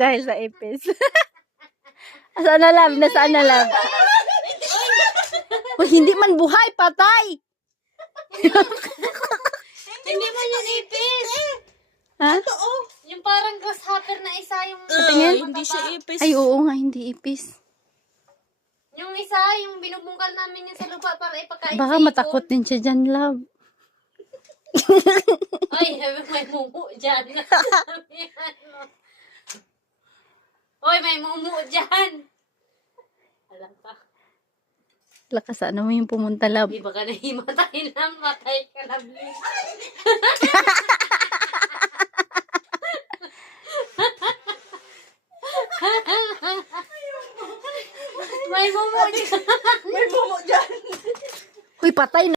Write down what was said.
Dahil sa ipis. Saan na lab? Nasaan na lab? Oh, hindi man buhay, patay! Hindi mo yung ipis. Ha? Yung parang grasshopper na isa yung... Tingin? Hindi siya ipis. Ay, oo nga, hindi ipis. Yung isa, yung binubungkal namin yun sa lupa para ipakain Baka sa ibon. matakot din siya dyan, love. Ay, may mumu dyan. Hoy, may mumu dyan. Alam ka. Lakas, ano mo yung pumunta, love? Di ba ka nahimatay na? Matay ka na. May mumu dyan. May bumo dyan. Uy, patay na.